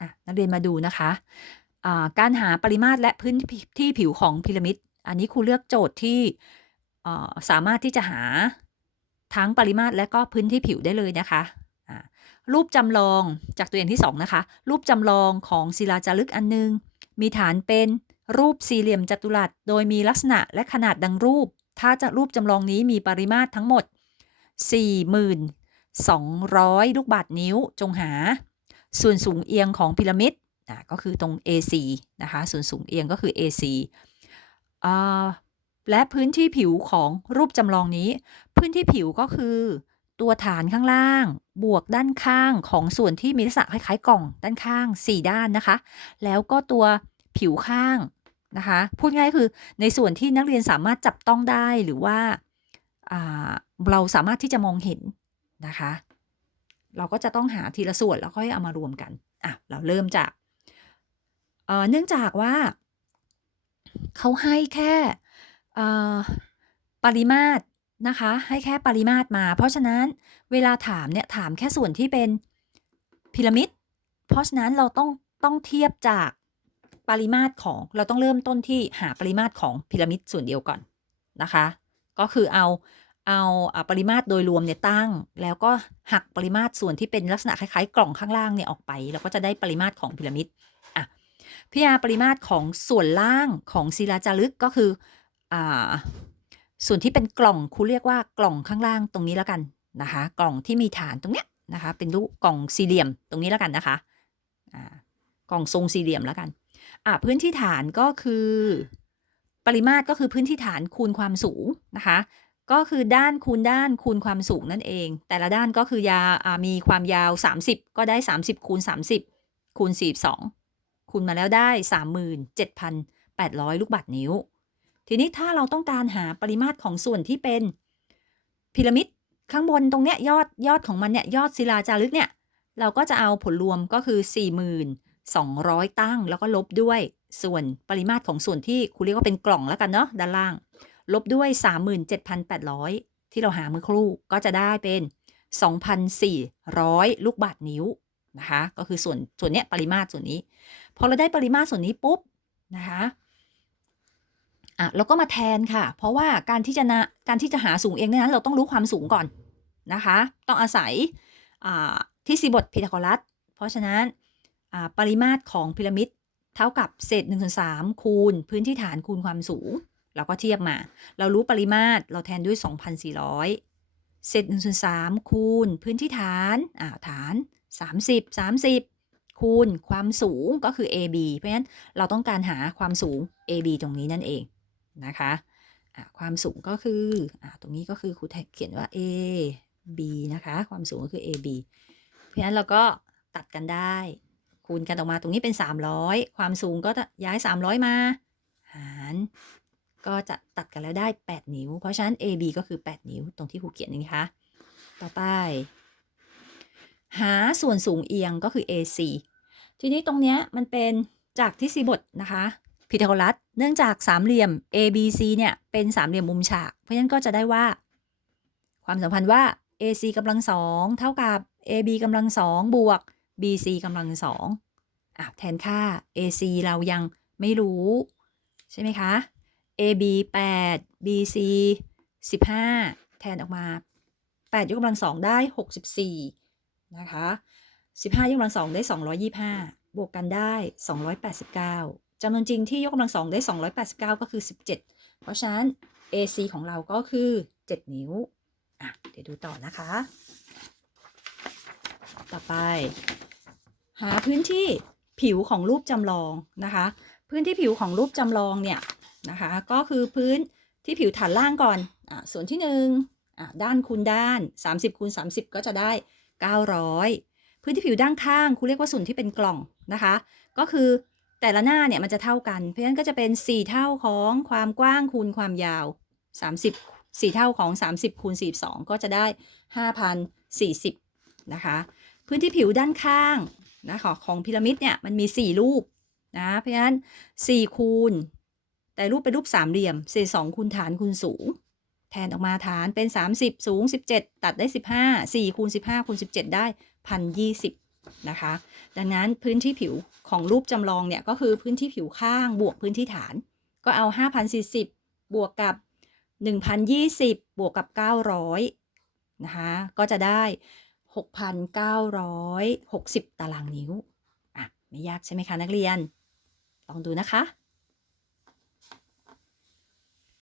อะนักเรียนมาดูนะคะอ่าการหาปริมาตรและพื้นที่ผิวของพีระมิด อันนี้ครูเลือกโจทย์ที่สามารถที่จะหาทั้งปริมาตรและก็พื้นที่ผิวได้เลยนะคะ รูปจำลองจากตัวอย่างที่ 2 นะคะ รูปจำลองของศิลาจารึกอันนึง มีฐานเป็นรูปสี่เหลี่ยมจัตุรัส โดยมีลักษณะและขนาดดังรูป ถ้าจะรูปจำลองนี้มีปริมาตรทั้งหมด 42,200 ลูกบาศก์นิ้วจงหา ส่วนสูงเอียงของพีระมิดอะก็คือตรง AC นะคะส่วนสูงเอียงก็คือ AC อและพื้นที่ผิวของรูปจำลองนี้ พื้นที่ผิวก็คือตัวฐานข้างล่าง บวกด้านข้างของส่วนที่มีลักษณะคล้ายๆกล่องด้านข้าง 4 ด้านนะคะ แล้วก็ตัวผิวข้างนะคะ พูดง่ายคือในส่วนที่นักเรียนสามารถจับต้องได้หรือว่าอ่าเราสามารถที่จะมองเห็นนะคะ เราก็จะต้องหาทีละส่วนแล้วค่อยเอามารวมกันอะเราเริ่มจากเอ่อเนื่องจากว่าเขาให้แค่ปริมาตรนะคะ ให้แค่ปริมาตรมา เพราะฉะนั้นเวลาถามเนี่ยถามแค่ส่วนที่เป็นพีระมิด เพราะฉะนั้นเราต้องต้องเทียบจากปริมาตรของเราต้องเริ่มต้นที่หาปริมาตรของพีระมิดส่วนเดียวก่อนนะคะ ก็คือเอา เอาปริมาตรโดยรวมเนี่ยตั้ง แล้วก็หักปริมาตรส่วนที่เป็นลักษณะคล้ายๆ กล่องข้างล่างเนี่ยออกไป เราก็จะได้ปริมาตรของพีระมิดอะพิจารณาปริมาตรของส่วนล่างของศิลาจารึกก็คืออ่าส่วนที่เป็นกล่องครูเรียกว่ากล่องข้างล่างตรงนี้แล้วกันนะคะ กล่องที่มีฐานตรงเนี้ยนะคะ เป็นรูปกล่องสี่เหลี่ยมตรงนี้แล้วกันนะคะอ่ากล่องทรงสี่เหลี่ยมแล้วกันอะพื้นที่ฐานก็คือ ปริมาตรก็คือพื้นที่ฐานคูณความสูงนะคะ ก็คือด้านคูณด้านคูณความสูงนั่นเอง แต่ละด้านก็คือยาอมีความยาว 30 ก็ได้ 30 คูณ 30 คูณ 42 คูณมาแล้วได้ 37,800 ลูกบาศก์นิ้ว ทีนี้ถ้าเราต้องการหาปริมาตรของส่วนที่เป็นพีระมิดข้างบนตรงเนี้ยยอดยอดของมันเนี่ยยอดศิลาจารึกเนี่ย เราก็จะเอาผลรวมก็คือ 4,200 ตั้งแล้วก็ลบด้วยส่วนปริมาตรของส่วนที่ครูเรียกว่าเป็นกล่องแล้วกันเนาะด้านล่าง ลบด้วย 37,800 ที่เราหาเมื่อครู่ก็จะได้เป็น 2,400 ลูกบาศก์นิ้วนะคะ ก็คือส่วนส่วนเนี้ยปริมาตรส่วนนี้ พอเราได้ปริมาตรส่วนนี้ปุ๊บนะคะอะเราก็มาแทนค่ะ เพราะว่าการที่จะนะการที่จะหาสูงเองนั้น เราต้องรู้ความสูงก่อนนะคะ ต้องอาศัยอ่าที่สีบทพีทาโกรัส เพราะฉะนั้นอ่าปริมาตรของพีระมิดเท่ากับเศษ1ส่วน3คูณพื้นที่ฐานคูณความสูง เราก็เทียบมา เรารู้ปริมาตร เราแทนด้วย 2,400 เศษ1ส่วน3คูณพื้นที่ฐาน อ่า ฐาน 30 30 คูณความสูงก็คือ AB เพราะฉะนั้นเราต้องการหาความสูง AB ตรงนี้นั่นเองนะคะความสูงก็คืออตรงนี้ก็คือครูเขียนว่า AB นะคะ ความสูงก็คือ AB เพราะฉะนั้นเราก็ตัดกันได้ คูณกันออกมาตรงนี้เป็น 300 ความสูงก็จะย้าย 300 มา หาร ก็จะตัดกันแล้วได้ 8 นิ้ว เพราะฉะนั้น AB ก็คือ 8 นิ้วตรงที่ครูเขียนนี่คะต่อไป หาส่วนสูงเอียงก็คือ AC ทีนี้ตรงเนี้ยมันเป็นจากทฤษฎีบทนะคะพีทาโกรัสเนื่องจากสามเหลี่ยม ABC เนี่ยเป็นสามเหลี่ยมมุมฉาก เพราะฉะนั้นก็จะได้ว่า ความสัมพันธ์ว่า AC กำลังสองเท่ากับ AB กำลังสองบวก BC กำลังสองอะแทนค่า AC เรายังไม่รู้ ใช่ไหมคะ AB 8 BC 15 แทนออกมา 8 ยกกำลังสองได้ 64 นะคะ 15 ยกกำลังสองได้ 225 บวกกันได้ 289จำนวนจริงที่ยกกำลังสองได้ 289 ก็คือ 17 เพราะฉะนั้น AC ของเราก็คือ 7 นิ้ว อะ เดี๋ยวดูต่อนะคะ ต่อไป หาพื้นที่ผิวของรูปจำลองนะคะ พื้นที่ผิวของรูปจำลองเนี่ย นะคะ ก็คือพื้นที่ผิวฐานล่างก่อนอส่วนที่หนึ่งด้านคูณด้าน 30คูณ30 ก็จะได้ 900 พื้นที่ผิวด้านข้างคุณเรียกว่าส่วนที่เป็นกล่องนะคะ ก็คือแต่ละหน้าเนี่ยมันจะเท่ากัน เพราะฉะนั้นก็จะเป็น 4 เท่าของความกว้างคูณความยาว 30 4 เท่าของ 30คูณ42 ก็จะได้ 5,040นะคะ พื้นที่ผิวด้านข้างนะของของพีระมิดเนี่ยมันมี 4 รูปนะ เพราะฉะนั้น4คูณ แต่รูปเป็นรูปสามเหลี่ยมเศษ2คูณฐานคูณสูง แทนออกมาฐานเป็น 30 สูง 17 ตัดได้ 15 4คูณ15คูณ17 ได้1,020นะคะ ดังนั้นพื้นที่ผิวของรูปจำลองเนี่ยก็คือพื้นที่ผิวข้างบวกพื้นที่ฐาน ก็เอา 5,040 บวกกับ 1,020 บวกกับ 900 นะคะ ก็จะได้ 6,960 ตารางนิ้ว อะ ไม่ยากใช่ไหมคะนักเรียน ลองดูนะคะ